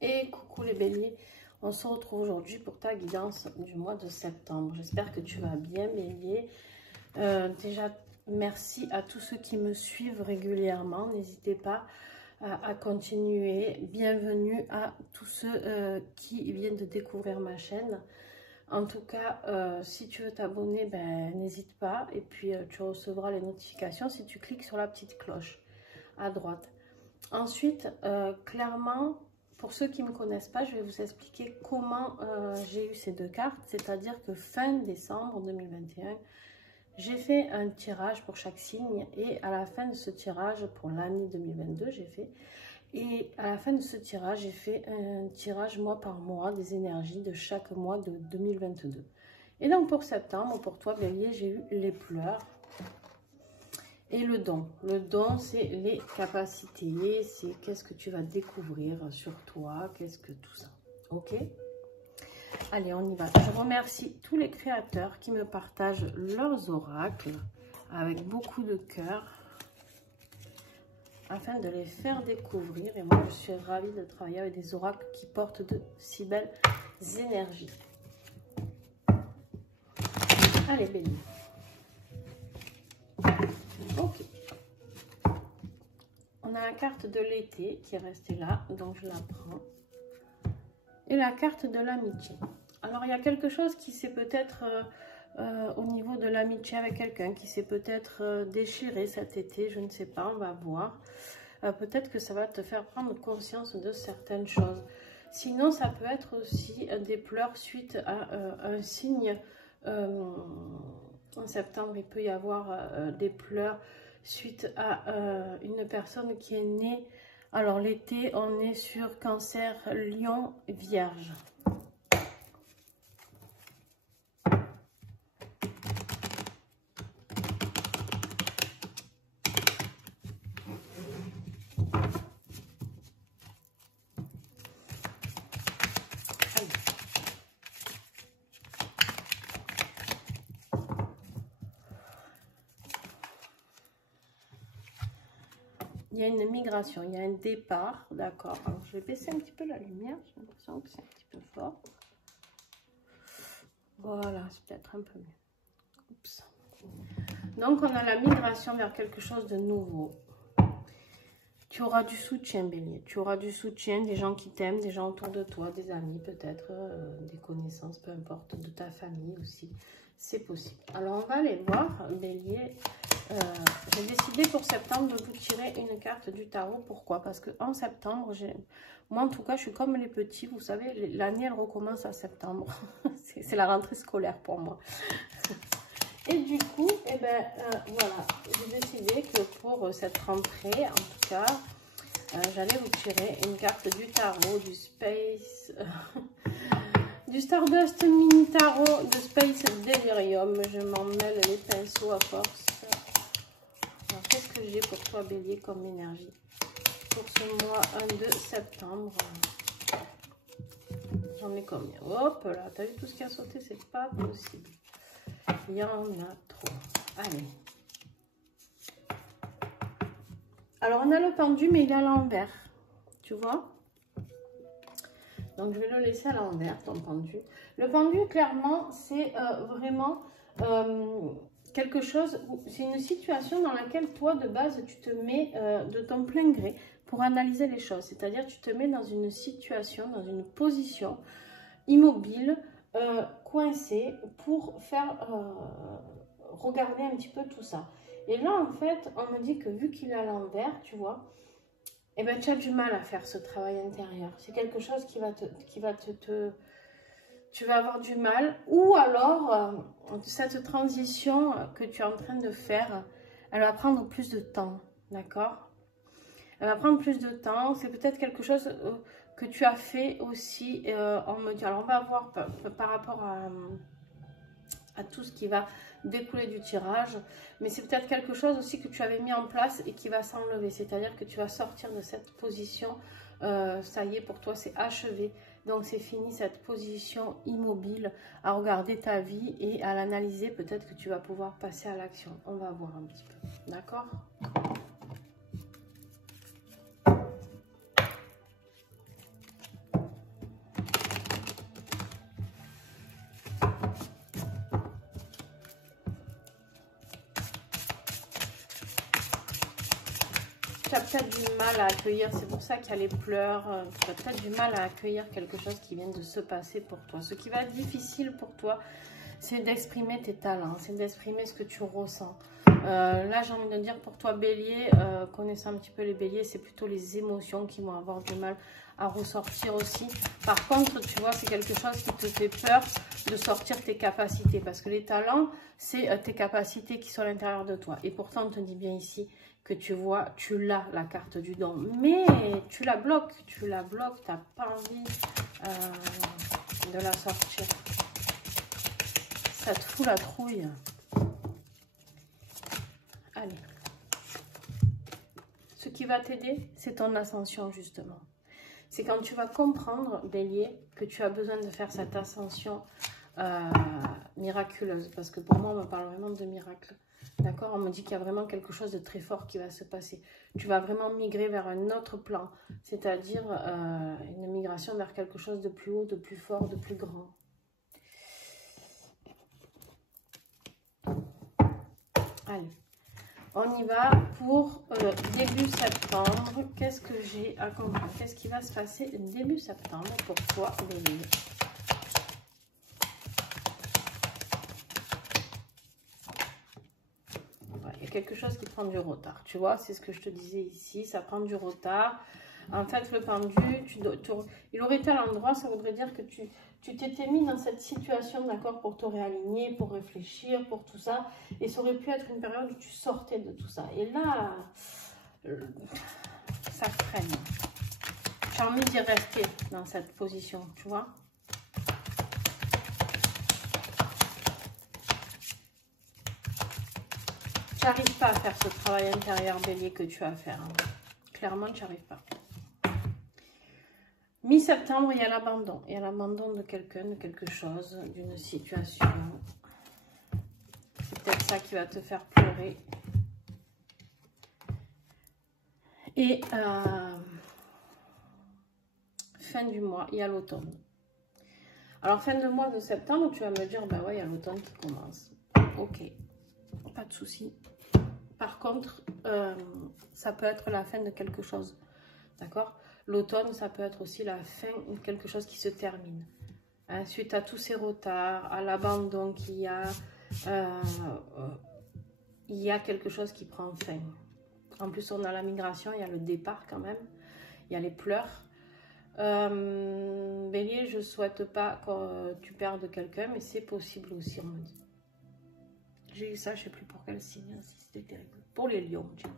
Et coucou les béliers, on se retrouve aujourd'hui pour ta guidance du mois de septembre. J'espère que tu vas bien bélier. Déjà, merci à tous ceux qui me suivent régulièrement. N'hésitez pas à continuer. Bienvenue à tous ceux qui viennent de découvrir ma chaîne. En tout cas, si tu veux t'abonner, ben, n'hésite pas. Et puis, tu recevras les notifications si tu cliques sur la petite cloche à droite. Ensuite, clairement, pour ceux qui ne me connaissent pas, je vais vous expliquer comment j'ai eu ces deux cartes. C'est-à-dire que fin décembre 2021, j'ai fait un tirage pour chaque signe. Et à la fin de ce tirage, pour l'année 2022, j'ai fait... Et à la fin de ce tirage, j'ai fait un tirage mois par mois des énergies de chaque mois de 2022. Et donc pour septembre, pour toi bélier, j'ai eu les pleurs et le don. Le don, c'est les capacités, c'est qu'est-ce que tu vas découvrir sur toi, qu'est-ce que tout ça. Ok? Allez, on y va. Je remercie tous les créateurs qui me partagent leurs oracles avec beaucoup de cœur, afin de les faire découvrir. Et moi, je suis ravie de travailler avec des oracles qui portent de si belles énergies. Allez, béni. Ok. On a la carte de l'été qui est restée là, donc je la prends. Et la carte de l'amitié. Alors, il y a quelque chose qui s'est peut-être... au niveau de l'amitié avec quelqu'un qui s'est peut-être déchiré cet été, je ne sais pas, on va voir. Peut-être que ça va te faire prendre conscience de certaines choses. Sinon, ça peut être aussi des pleurs suite à un signe. En septembre, il peut y avoir des pleurs suite à une personne qui est née. Alors l'été, on est sur Cancer, Lion, Vierge. Il y a une migration, il y a un départ, d'accord. Alors, je vais baisser un petit peu la lumière, j'ai l'impression que c'est un petit peu fort. Voilà, c'est peut-être un peu mieux. Oups. Donc, on a la migration vers quelque chose de nouveau. Tu auras du soutien, bélier. Tu auras du soutien, des gens qui t'aiment, des gens autour de toi, des amis peut-être, des connaissances, peu importe, de ta famille aussi. C'est possible. Alors, on va aller voir, bélier. J'ai décidé pour septembre de vous tirer une carte du tarot. Pourquoi? Parce qu'en septembre, moi en tout cas, je suis comme les petits. Vous savez, l'année, elle recommence à septembre. C'est la rentrée scolaire pour moi. Et du coup, eh ben, voilà, j'ai décidé que pour cette rentrée, en tout cas, j'allais vous tirer une carte du tarot, du Space... du Stardust Mini Tarot de Space Delirium. Je m'en mêle les pinceaux à force. Alors, qu'est-ce que j'ai pour toi, bélier, comme énergie pour ce mois 1 de septembre? J'en ai combien? Hop là, t'as vu tout ce qui a sauté? C'est pas possible. Il y en a trop. Allez. Alors, on a le pendu, mais il est à l'envers. Tu vois? Donc, je vais le laisser à l'envers, ton pendu. Le pendu, clairement, c'est vraiment... quelque chose, c'est une situation dans laquelle toi de base tu te mets de ton plein gré pour analyser les choses, c'est-à-dire tu te mets dans une situation, dans une position immobile, coincée pour faire regarder un petit peu tout ça. Et là en fait on me dit que vu qu'il est à l'envers, tu vois, eh ben, tu as du mal à faire ce travail intérieur. C'est quelque chose qui va tu vas avoir du mal, ou alors cette transition que tu es en train de faire, elle va prendre plus de temps, d'accord? Elle va prendre plus de temps, c'est peut-être quelque chose que tu as fait aussi en me disant, alors on va voir par rapport à tout ce qui va découler du tirage, mais c'est peut-être quelque chose aussi que tu avais mis en place et qui va s'enlever, c'est-à-dire que tu vas sortir de cette position, ça y est, pour toi c'est achevé. Donc, c'est fini cette position immobile à regarder ta vie et à l'analyser. Peut-être que tu vas pouvoir passer à l'action. On va voir un petit peu. D'accord? as peut-être du mal à accueillir, c'est pour ça qu'il y a les pleurs, tu as peut-être du mal à accueillir quelque chose qui vient de se passer pour toi. Ce qui va être difficile pour toi, c'est d'exprimer tes talents, c'est d'exprimer ce que tu ressens. Là, j'ai envie de dire pour toi, Bélier, connaissant un petit peu les Béliers, c'est plutôt les émotions qui vont avoir du mal à ressortir aussi. Par contre, tu vois, c'est quelque chose qui te fait peur de sortir tes capacités. Parce que les talents, c'est tes capacités qui sont à l'intérieur de toi. Et pourtant, on te dit bien ici que tu vois, tu l'as, la carte du don. Mais tu la bloques, tu n'as pas envie de la sortir. Ça te fout la trouille. Allez. Ce qui va t'aider, c'est ton ascension, justement. C'est quand tu vas comprendre, Bélier, que tu as besoin de faire cette ascension miraculeuse. Parce que pour moi, on me parle vraiment de miracle. D'accord? On me dit qu'il y a vraiment quelque chose de très fort qui va se passer. Tu vas vraiment migrer vers un autre plan. C'est-à-dire une migration vers quelque chose de plus haut, de plus fort, de plus grand. Allez. On y va pour début septembre. Qu'est-ce que j'ai à comprendre? Qu'est-ce qui va se passer début septembre pour toi, Bélier? Ouais, il y a quelque chose qui prend du retard. Tu vois, c'est ce que je te disais ici. Ça prend du retard. En fait, le pendu, il aurait été à l'endroit, ça voudrait dire que tu t'étais mis dans cette situation, d'accord, pour te réaligner, pour réfléchir, pour tout ça. Et ça aurait pu être une période où tu sortais de tout ça. Et là, ça freine. J'ai envie d'y rester dans cette position, tu vois. Tu n'arrives pas à faire ce travail intérieur, Bélier, que tu as à faire. Hein. Clairement, tu n'y arrives pas. Mi-septembre, il y a l'abandon. Il y a l'abandon de quelqu'un, de quelque chose, d'une situation. C'est peut-être ça qui va te faire pleurer. Et fin du mois, il y a l'automne. Alors, fin de mois de septembre, tu vas me dire, bah ouais, il y a l'automne qui commence. Ok, pas de souci. Par contre, ça peut être la fin de quelque chose. D'accord? L'automne, ça peut être aussi la fin de quelque chose qui se termine. Hein, suite à tous ces retards, à l'abandon qu'il y a, il y a quelque chose qui prend fin. En plus, on a la migration, il y a le départ quand même. Il y a les pleurs. Bélier, je ne souhaite pas que tu perdes quelqu'un, mais c'est possible aussi, on me dit. J'ai eu ça, je ne sais plus pour quel signe, c'était terrible. Pour les lions, tiens.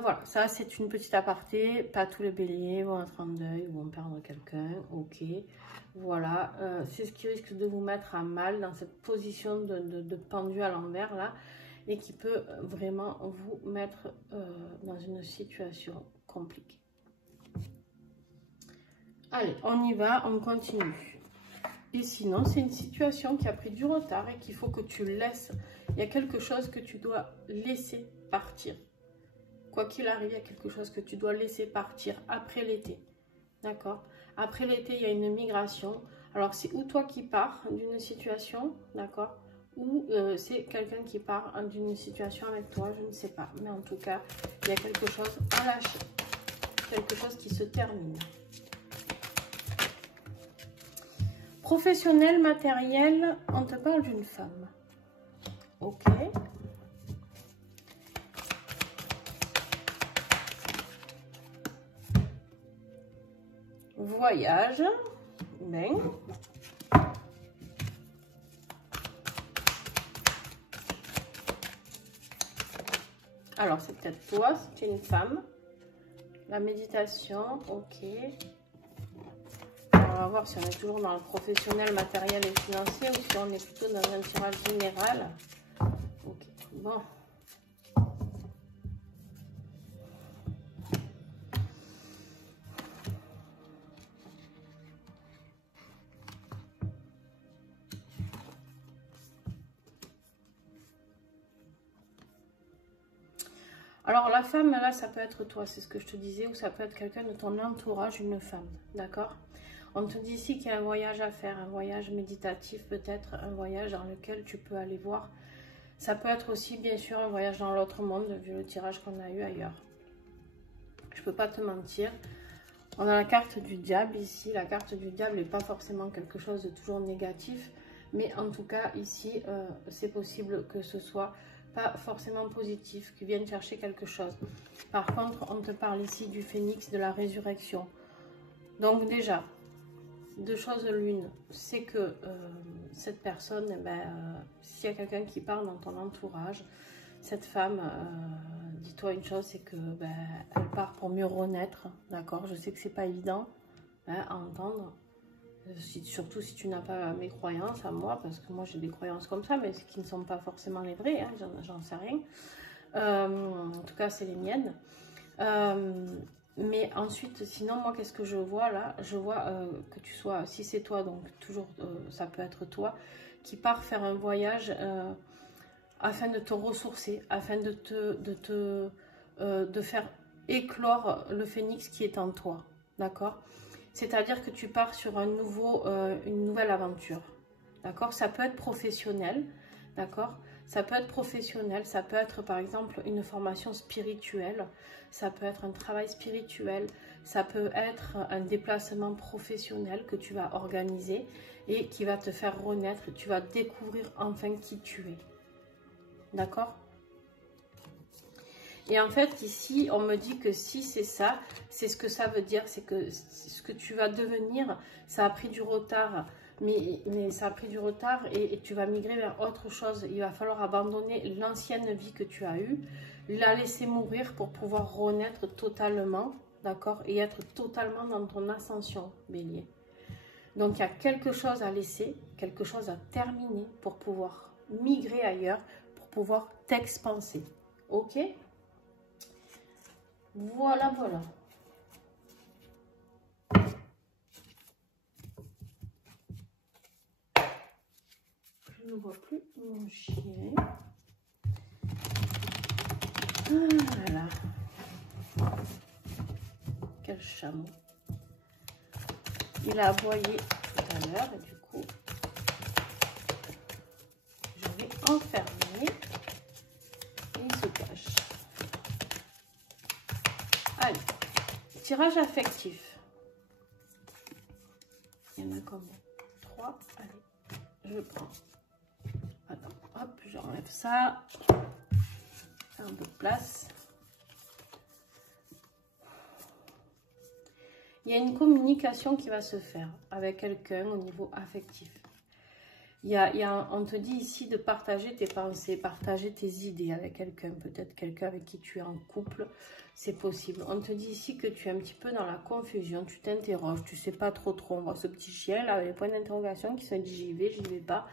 Voilà, ça c'est une petite aparté. Pas tous les béliers vont être en deuil ou vont perdre quelqu'un. Ok, voilà. C'est ce qui risque de vous mettre à mal dans cette position de pendu à l'envers là. Et qui peut vraiment vous mettre dans une situation compliquée. Allez, on y va, on continue. Et sinon, c'est une situation qui a pris du retard et qu'il faut que tu laisses. Il y a quelque chose que tu dois laisser partir. Quoi qu'il arrive, il y a quelque chose que tu dois laisser partir après l'été. D'accord? Après l'été, il y a une migration. Alors, c'est ou toi qui pars d'une situation, d'accord? Ou c'est quelqu'un qui part d'une situation avec toi, je ne sais pas. Mais en tout cas, il y a quelque chose à lâcher. Quelque chose qui se termine. Professionnel, matériel, on te parle d'une femme. Ok. Voyage. Bien. Alors, c'est peut-être toi, c'est une femme. La méditation, ok. On va voir si on est toujours dans le professionnel, matériel et financier ou si on est plutôt dans un tirage général. Ok, bon. Alors la femme, là, ça peut être toi, c'est ce que je te disais, ou ça peut être quelqu'un de ton entourage, une femme, d'accord? On te dit ici qu'il y a un voyage à faire, un voyage méditatif peut-être, un voyage dans lequel tu peux aller voir Ça peut être aussi, bien sûr, un voyage dans l'autre monde, vu le tirage qu'on a eu ailleurs. Je peux pas te mentir. On a la carte du diable ici. La carte du diable n'est pas forcément quelque chose de toujours négatif. Mais en tout cas, ici, c'est possible que ce soit pas forcément positif, qu'ils viennent chercher quelque chose. Par contre, on te parle ici du phénix, de la résurrection. Donc déjà, deux choses l'une, c'est que cette personne, eh ben, s'il y a quelqu'un qui parle dans ton entourage, cette femme, dis-toi une chose, c'est que ben, elle part pour mieux renaître, d'accord? Je sais que c'est pas évident hein, à entendre, surtout si tu n'as pas mes croyances à moi, parce que moi j'ai des croyances comme ça, mais qui ne sont pas forcément les vraies, hein, j'en sais rien. En tout cas, c'est les miennes. Mais ensuite, sinon, moi, qu'est-ce que je vois là? Je vois que tu sois, si c'est toi, donc toujours, ça peut être toi, qui part faire un voyage afin de te ressourcer, afin de faire éclore le phénix qui est en toi, d'accord? C'est-à-dire que tu pars sur une nouvelle aventure, d'accord? Ça peut être professionnel, d'accord? Ça peut être professionnel, ça peut être par exemple une formation spirituelle, ça peut être un travail spirituel, ça peut être un déplacement professionnel que tu vas organiser et qui va te faire renaître, tu vas découvrir enfin qui tu es, d'accord? Et en fait, ici, on me dit que si c'est ça, c'est ce que ça veut dire, c'est que ce que tu vas devenir, ça a pris du retard, mais ça a pris du retard et tu vas migrer vers autre chose. Il va falloir abandonner l'ancienne vie que tu as eue, la laisser mourir pour pouvoir renaître totalement, d'accord? Et être totalement dans ton ascension, Bélier. Donc, il y a quelque chose à laisser, quelque chose à terminer pour pouvoir migrer ailleurs, pour pouvoir t'expanser, ok? Voilà, voilà. Je ne vois plus mon chien. Ah là là. Quel chameau. Il a aboyé tout à l'heure et du coup, je vais enfermer. Et il se cache. Allez. Tirage affectif. Il y en a combien? 3. Allez, je prends. Attends, hop, j'enlève ça. Faire un peu de place. Il y a une communication qui va se faire avec quelqu'un au niveau affectif. On te dit ici de partager tes pensées, partager tes idées avec quelqu'un, peut-être quelqu'un avec qui tu es en couple, c'est possible. On te dit ici que tu es un petit peu dans la confusion, tu t'interroges, tu sais pas trop. On voit ce petit chien là avec les points d'interrogation qui sont dit j'y vais pas.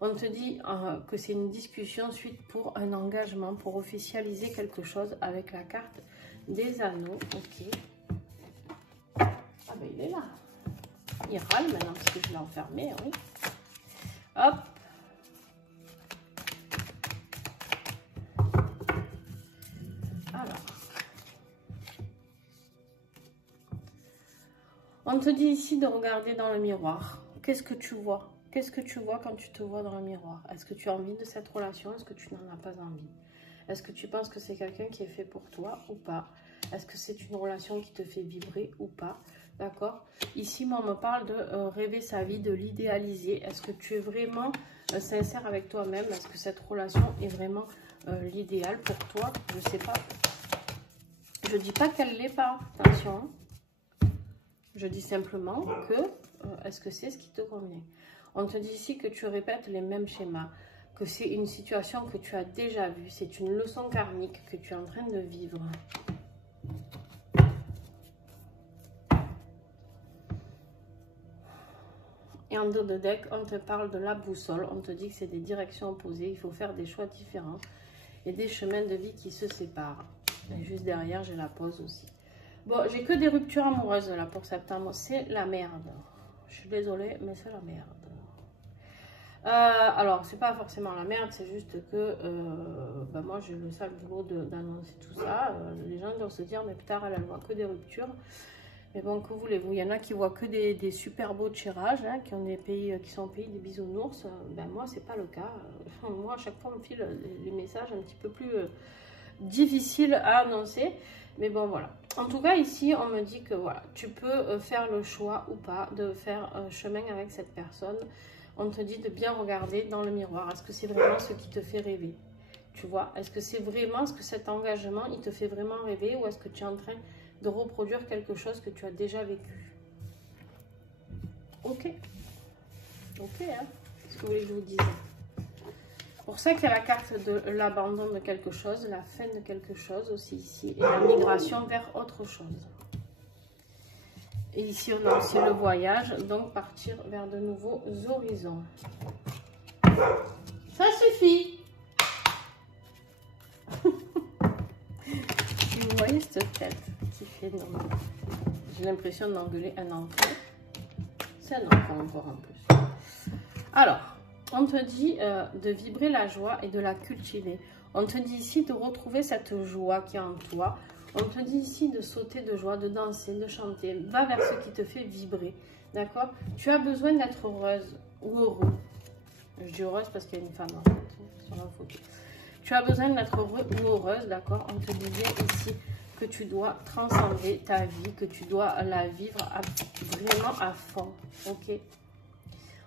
On te dit que c'est une discussion suite pour un engagement, pour officialiser quelque chose avec la carte des anneaux, ok. Ah ben il est là, il râle maintenant parce que je l'ai enfermé, oui. Hop. Alors. On te dit ici de regarder dans le miroir. Qu'est-ce que tu vois? Qu'est-ce que tu vois quand tu te vois dans le miroir? Est-ce que tu as envie de cette relation? Est-ce que tu n'en as pas envie? Est-ce que tu penses que c'est quelqu'un qui est fait pour toi ou pas? Est-ce que c'est une relation qui te fait vibrer ou pas? D'accord? Ici, moi, on me parle de rêver sa vie, de l'idéaliser. Est-ce que tu es vraiment sincère avec toi-même? Est-ce que cette relation est vraiment l'idéal pour toi? Je ne sais pas. Je ne dis pas qu'elle ne l'est pas. Attention. Je dis simplement que est-ce que c'est ce qui te convient? On te dit ici que tu répètes les mêmes schémas, que c'est une situation que tu as déjà vue. C'est une leçon karmique que tu es en train de vivre. Et en dos de deck, on te parle de la boussole. On te dit que c'est des directions opposées. Il faut faire des choix différents. Et des chemins de vie qui se séparent. Et juste derrière, j'ai la pause aussi. Bon, j'ai que des ruptures amoureuses là pour septembre. C'est la merde. Je suis désolée, mais c'est la merde. Alors, c'est pas forcément la merde. C'est juste que ben moi, j'ai le sale boulot d'annoncer tout ça. Les gens doivent se dire, mais putain, elle voit que des ruptures. Mais bon, que voulez-vous? Il y en a qui voient que des super beaux tirages, hein, qui ont des pays, qui sont au pays des bisounours. Ben moi, c'est pas le cas. Moi, à chaque fois, on me file les messages un petit peu plus difficiles à annoncer. Mais bon, voilà. En tout cas, ici, on me dit que voilà, tu peux faire le choix ou pas de faire chemin avec cette personne. On te dit de bien regarder dans le miroir. Est-ce que c'est vraiment ce qui te fait rêver? Tu vois, est-ce que c'est vraiment, est-ce que cet engagement, il te fait vraiment rêver, ou est-ce que tu es en train de reproduire quelque chose que tu as déjà vécu? Ok. Ok, hein. Qu'est-ce que vous voulez que je vous dise? Pour ça qu'il y a la carte de l'abandon de quelque chose, la fin de quelque chose aussi ici, et la migration vers autre chose. Et ici, on a aussi le voyage, donc partir vers de nouveaux horizons. Ça suffit. Si vous voyez cette tête qui fait non, j'ai l'impression d'engueuler un enfant. C'est un enfant encore en plus. Alors, on te dit de vibrer la joie et de la cultiver. On te dit ici de retrouver cette joie qui est en toi. On te dit ici de sauter de joie, de danser, de chanter. Va vers ce qui te fait vibrer. D'accord? Tu as besoin d'être heureuse ou heureux. Je dis heureuse parce qu'il y a une femme en fait sur la photo. Tu as besoin d'être heureux ou heureuse. D'accord? On te dit bien ici que tu dois transcender ta vie, que tu dois la vivre vraiment à fond. Ok?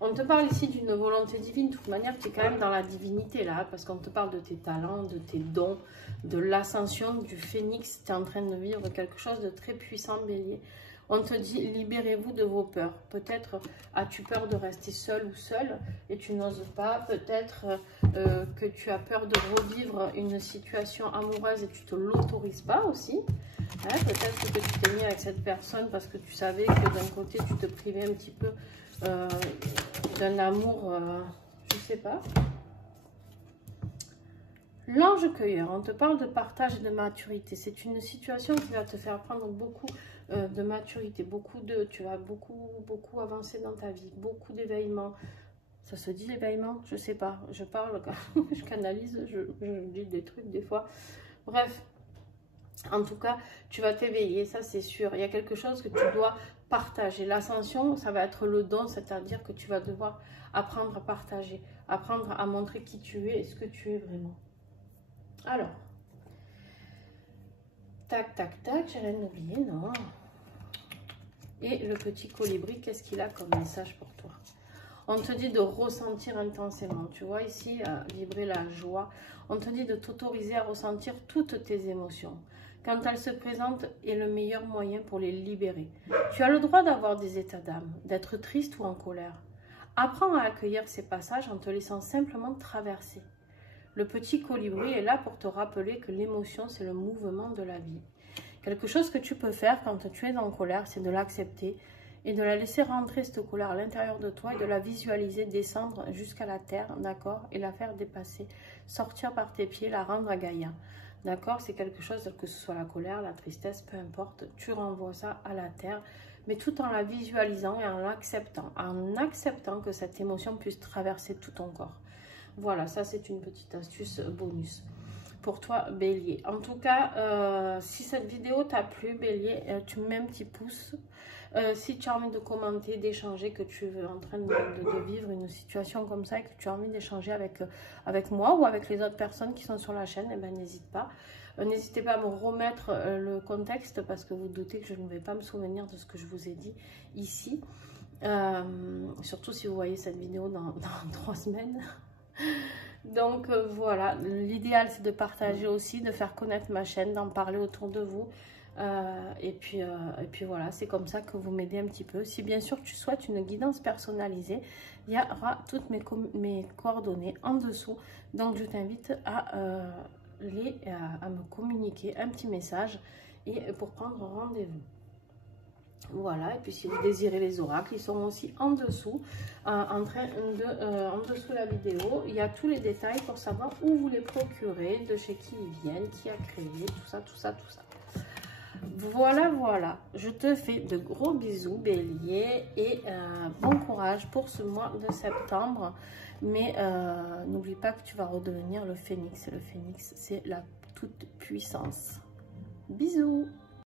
On te parle ici d'une volonté divine. De toute manière, tu es quand même dans la divinité là, parce qu'on te parle de tes talents, de tes dons, de l'ascension du phénix. Tu es en train de vivre quelque chose de très puissant, Bélier. On te dit, libérez-vous de vos peurs. Peut-être as-tu peur de rester seul ou seule et tu n'oses pas. Peut-être que tu as peur de revivre une situation amoureuse et tu ne te l'autorises pas aussi. Hein, peut-être que tu t'es mis avec cette personne parce que tu savais que d'un côté, tu te privais un petit peu d'un amour, je sais pas. L'ange cueilleur, on te parle de partage et de maturité. C'est une situation qui va te faire prendre beaucoup de maturité, tu vas beaucoup avancer dans ta vie, beaucoup d'éveillement. Ça se dit l'éveillement? Je sais pas, je parle, je canalise, je dis des trucs des fois. Bref, en tout cas, tu vas t'éveiller, ça c'est sûr. Il y a quelque chose que tu dois partager. L'ascension, ça va être le don, c'est-à-dire que tu vas devoir apprendre à partager, apprendre à montrer qui tu es et ce que tu es vraiment. Alors, tac, tac, tac, j'ai rien oublié, non. Et le petit colibri, qu'est-ce qu'il a comme message pour toi? On te dit de ressentir intensément, tu vois ici, vibrer la joie. On te dit de t'autoriser à ressentir toutes tes émotions. Quand elles se présentent, est le meilleur moyen pour les libérer. Tu as le droit d'avoir des états d'âme, d'être triste ou en colère. Apprends à accueillir ces passages en te laissant simplement traverser. Le petit colibri est là pour te rappeler que l'émotion, c'est le mouvement de la vie. Quelque chose que tu peux faire quand tu es en colère, c'est de l'accepter et de la laisser rentrer, cette colère, à l'intérieur de toi et de la visualiser descendre jusqu'à la terre, d'accord? Et la faire dépasser, sortir par tes pieds, la rendre à Gaïa, d'accord? C'est quelque chose, que ce soit la colère, la tristesse, peu importe, tu renvoies ça à la terre, mais tout en la visualisant et en acceptant que cette émotion puisse traverser tout ton corps. Voilà, ça c'est une petite astuce bonus pour toi, Bélier. En tout cas, si cette vidéo t'a plu, Bélier, tu me mets un petit pouce. Si tu as envie de commenter, d'échanger, que tu es en train de vivre une situation comme ça et que tu as envie d'échanger avec moi ou avec les autres personnes qui sont sur la chaîne, eh ben, n'hésite pas. N'hésitez pas à me remettre le contexte parce que vous doutez que je ne vais pas me souvenir de ce que je vous ai dit ici. Surtout si vous voyez cette vidéo dans 3 semaines. Donc voilà, l'idéal c'est de partager aussi, de faire connaître ma chaîne, d'en parler autour de vous. Et puis voilà, c'est comme ça que vous m'aidez un petit peu. Si bien sûr tu souhaites une guidance personnalisée, il y aura toutes mes coordonnées en dessous. Donc je t'invite à me communiquer un petit message et pour prendre rendez-vous. Voilà, et puis si vous désirez les oracles, ils sont aussi en dessous, en dessous de la vidéo. Il y a tous les détails pour savoir où vous les procurez, de chez qui ils viennent, qui a créé, tout ça, tout ça, tout ça. Voilà, voilà. Je te fais de gros bisous, Bélier, et bon courage pour ce mois de septembre. Mais n'oublie pas que tu vas redevenir le phénix. Le phénix, c'est la toute puissance. Bisous.